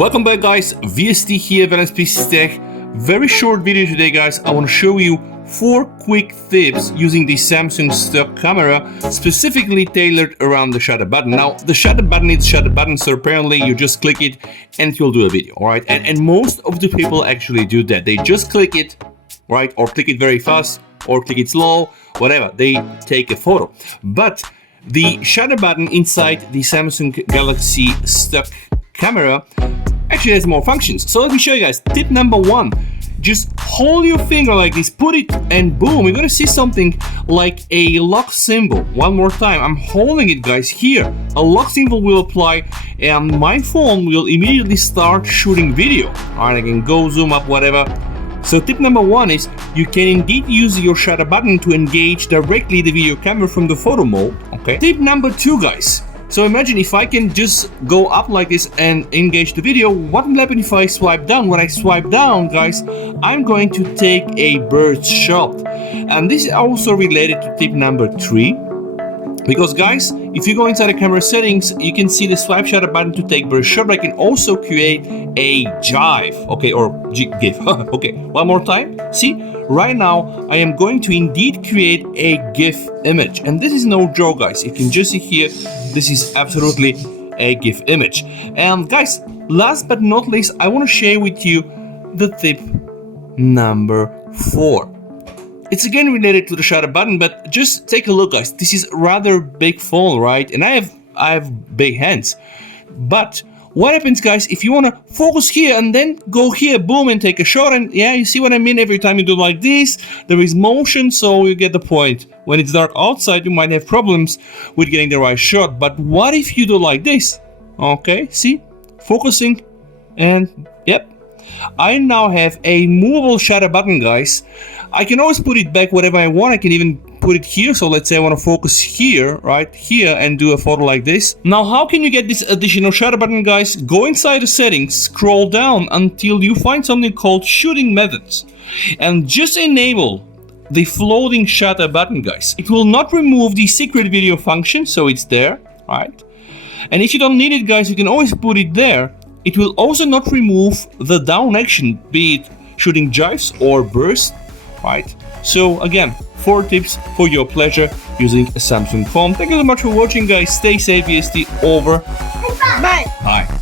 Welcome back, guys. VST here, Valens PC Tech. Very short video today, guys. I want to show you 4 quick tips using the Samsung stock camera, specifically tailored around the shutter button. Now, the shutter button is shutter button, so apparently you just click it and it will do a video, all right? And most of the people actually do that. They just click it, right? Or click it very fast, or click it slow, whatever. They take a photo. But the shutter button inside the Samsung Galaxy stock camera actually has more functions. So let me show you guys. Tip number 1, just hold your finger like this, put it, and boom, you're gonna see something like a lock symbol. One more time, I'm holding it, guys. Here, a lock symbol will apply and my phone will immediately start shooting video. All right, I can go zoom up, whatever. So tip number 1 is you can indeed use your shutter button to engage directly the video camera from the photo mode, okay? Tip number 2, guys. So imagine if I can just go up like this and engage the video, what will happen if I swipe down? When I swipe down, guys, I'm going to take a burst shot. And this is also related to tip number 3. Because guys, if you go inside the camera settings, you can see the swipe shutter button to take burst shot, but I can also create a GIF, okay, or GIF. Okay, one more time. See, right now I am going to indeed create a GIF image, and this is no joke, guys. You can just see here, this is absolutely a GIF image. And guys, last but not least, I want to share with you the tip number 4. It's again related to the shutter button, but just take a look, guys. This is a rather big phone, right? And I have big hands. But what happens, guys, if you want to focus here and then go here, boom, and take a shot, and yeah, you see what I mean? Every time you do like this, there is motion, so you get the point. When it's dark outside, you might have problems with getting the right shot. But what if you do like this? Okay, see? Focusing, and yep. I now have a movable shutter button, guys. I can always put it back whatever I want. I can even put it here. So let's say I want to focus here, right here, and do a photo like this. Now, how can you get this additional shutter button, guys? Go inside the settings, scroll down until you find something called shooting methods, and just enable the floating shutter button, guys. It will not remove the secret video function, so it's there, right? And if you don't need it, guys, you can always put it there. It will also not remove the down action, be it shooting GIFs or bursts, right? So again, 4 tips for your pleasure using a Samsung phone. Thank you so much for watching, guys. Stay safe, VST, over. Bye. Bye.